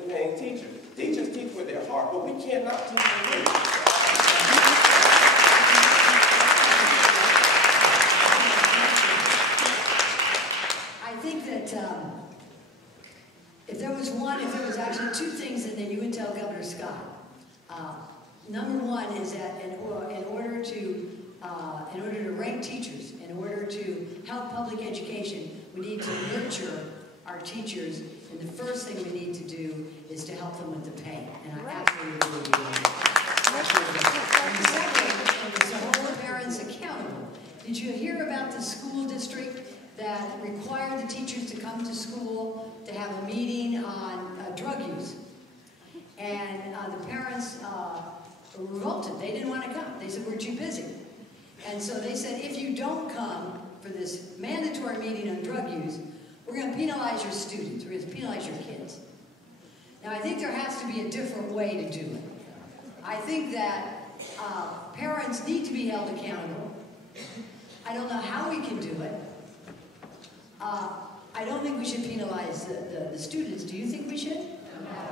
good paying teachers. Teachers teach with their heart, but we cannot teach with their heart. I think that if there was actually two things that you would tell Governor Scott. Number one is that in order to rank teachers, in order to help public education, we need to nurture our teachers, and the first thing we need to do is to help them with the pay. And I absolutely agree with you. And the second is to hold the parents accountable. Did you hear about the school district that required the teachers to come to school to have a meeting on drug use? And the parents were revolted. They didn't want to come. They said, we're too busy. And so they said, if you don't come for this mandatory meeting on drug use, we're going to penalize your students. We're going to penalize your kids. Now, I think there has to be a different way to do it. I think that parents need to be held accountable. I don't know how we can do it. I don't think we should penalize the students. Do you think we should?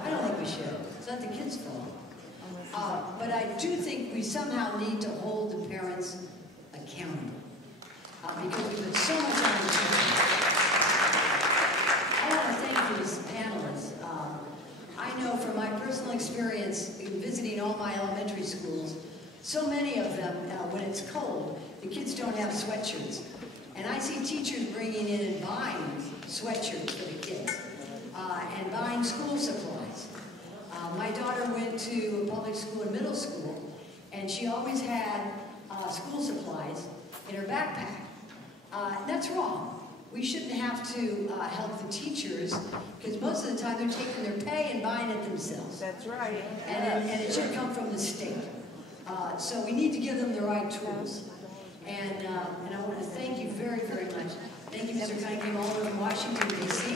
I don't think we should. It's not the kids' fault. But I do think we somehow need to hold the parents accountable. Because we've been so much on the teaching. I want to thank these panelists. I know from my personal experience in visiting all my elementary schools, so many of them, when it's cold, the kids don't have sweatshirts. And I see teachers bringing in and buying sweatshirts for the kids and buying school supplies. My daughter went to a public school in middle school, and she always had school supplies in her backpack. That's wrong. We shouldn't have to help the teachers, because most of the time they're taking their pay and buying it themselves. That's right. And it should come from the state. So we need to give them the right tools. And I want to thank you very, very much. Thank you, Mr. Cunningham, all over from Washington, D.C.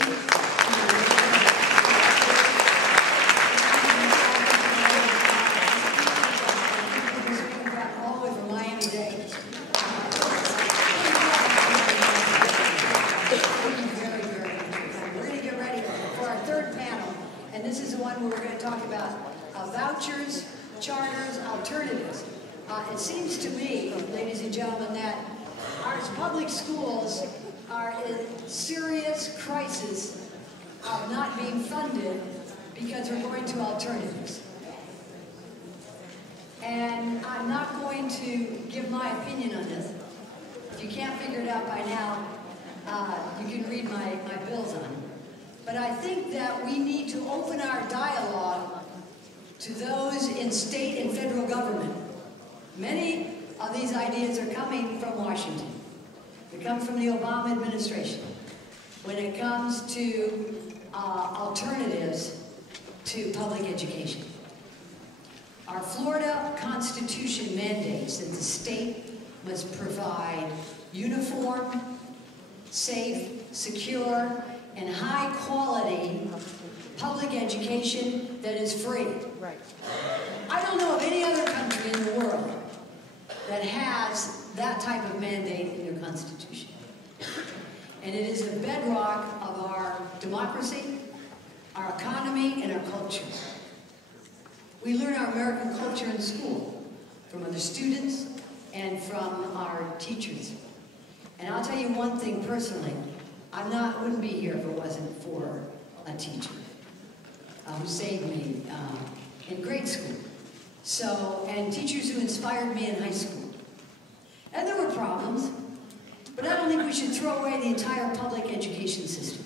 All the way from Miami-Dade. Thank you very, very much. We're going to get ready for our third panel. And this is the one where we're going to talk about vouchers, charters, alternatives. It seems to me, ladies and gentlemen, that our public schools are in serious crisis of not being funded because we're going to alternatives. And I'm not going to give my opinion on this. If you can't figure it out by now, you can read my bills on it. But I think that we need to open our dialogue to those in state and federal government. Many of these ideas are coming from Washington. They come from the Obama administration. When it comes to alternatives to public education. Our Florida Constitution mandates that the state must provide uniform, safe, secure, and high-quality public education that is free. Right. I don't know of any other country in the world that has that type of mandate in their Constitution. And it is the bedrock of our democracy, our economy, and our culture. We learn our American culture in school from other students and from our teachers. And I'll tell you one thing personally, wouldn't be here if it wasn't for a teacher who saved me in grade school. And teachers who inspired me in high school. And there were problems, but I don't think we should throw away the entire public education system.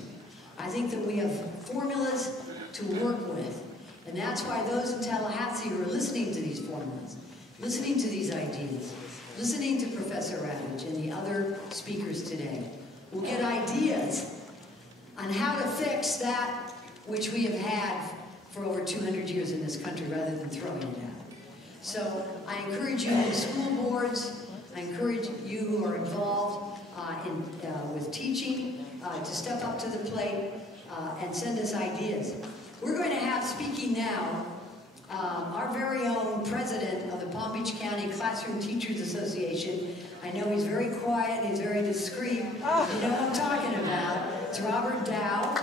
I think that we have formulas to work with, and that's why those in Tallahassee who are listening to these formulas, listening to these ideas, listening to Professor Ravitch and the other speakers today, will get ideas on how to fix that which we have had for over 200 years in this country rather than throwing it out. So I encourage you in school boards, I encourage you who are involved with teaching to step up to the plate and send us ideas. We're going to have speaking now our very own president of the Palm Beach County Classroom Teachers Association. I know he's very quiet, he's very discreet. You know what I'm talking about. It's Robert Dow.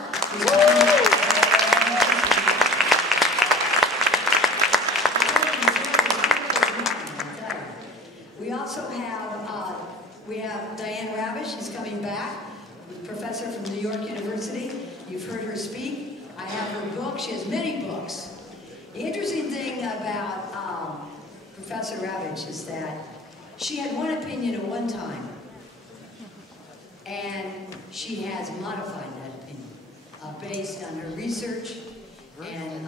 has many books. The interesting thing about Professor Ravitch is that she had one opinion at one time, and she has modified that opinion based on her research and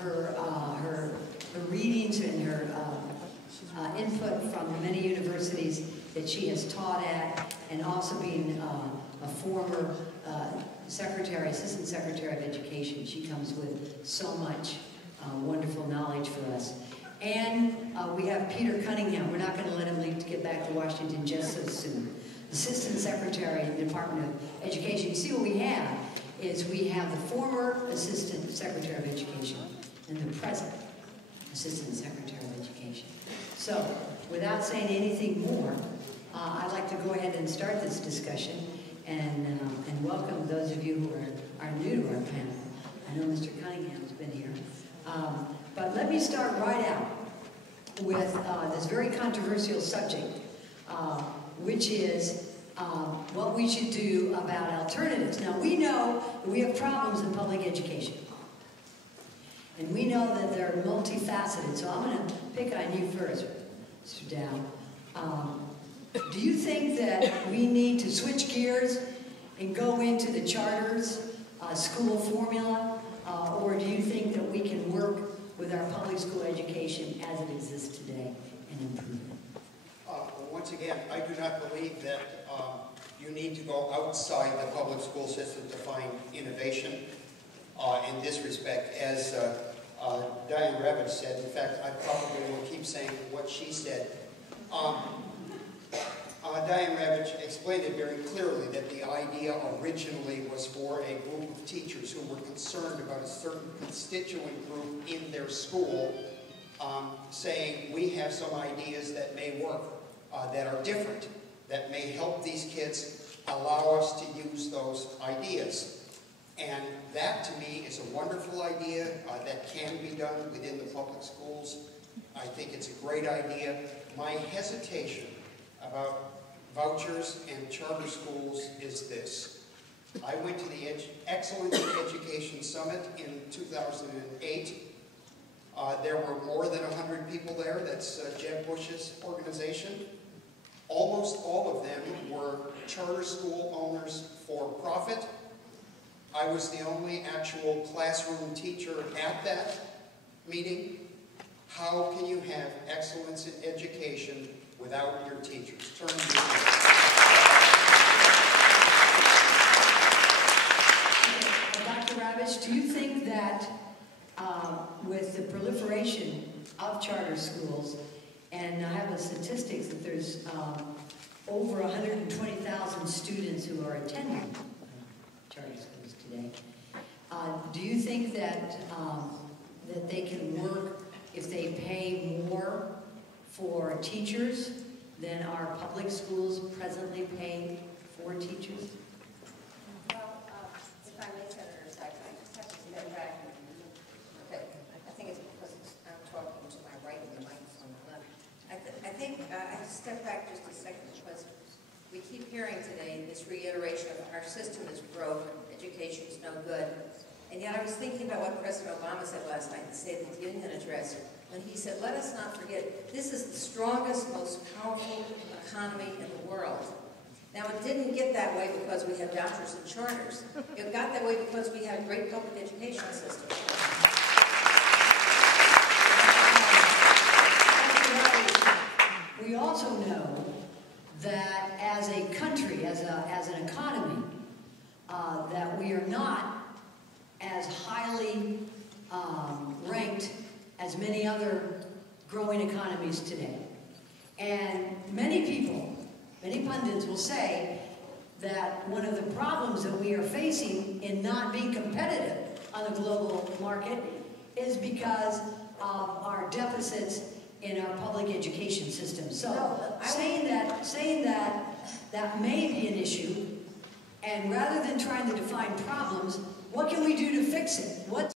her readings and her input from the many universities that she has taught at, and also being a former Assistant Secretary of Education. She comes with so much wonderful knowledge for us. And we have Peter Cunningham. We're not going to let him leave to get back to Washington just so soon. Assistant Secretary in the Department of Education. You see what we have is we have the former Assistant Secretary of Education and the present Assistant Secretary of Education. So, without saying anything more, I'd like to go ahead and start this discussion and welcome those of you who are new to our panel. I know Mr. Cunningham's been here. But let me start right out with this very controversial subject, which is what we should do about alternatives. Now, we know that we have problems in public education. And we know that they're multifaceted, so I'm going to pick on you first, Mr. Dow. Do you think that we need to switch gears and go into the charters school formula, or do you think that we can work with our public school education as it exists today and improve it? Well, once again, I do not believe that you need to go outside the public school system to find innovation in this respect. As Diane Ravitch said, in fact, I probably will keep saying what she said. Diane Ravitch explained it very clearly that the idea originally was for a group of teachers who were concerned about a certain constituent group in their school, saying, we have some ideas that may work, that are different, that may help these kids, allow us to use those ideas. And that, to me, is a wonderful idea that can be done within the public schools. I think it's a great idea. My hesitation about vouchers and charter schools is this. I went to the Excellence in Education Summit in 2008. There were more than 100 people there. That's Jeb Bush's organization. Almost all of them were charter school owners for profit. I was the only actual classroom teacher at that meeting. How can you have excellence in education without your teachers? Turn to your Dr. Ravitch, do you think that with the proliferation of charter schools, and I have the statistics that there's over 120,000 students who are attending charter schools today, do you think that that they can work if they pay more for teachers than our public schools presently pay for teachers? Well, if I may, Senator Sachs, I just have to step back. Okay, I think it's because I'm talking to my right and the microphone on the left. I think I have to step back just a second because we keep hearing today this reiteration of our system is broke, education is no good. And yet I was thinking about what President Obama said last night in the State of the Union address, when he said, let us not forget, this is the strongest, most powerful economy in the world. Now, it didn't get that way because we have vouchers and charters. It got that way because we have a great public education system. We also know that as a country, as an economy, that we are not as highly ranked as many other growing economies today. And many people, many pundits will say that one of the problems that we are facing in not being competitive on the global market is because of our deficits in our public education system. So saying that may be an issue, and rather than trying to define problems, what can we do to fix it? What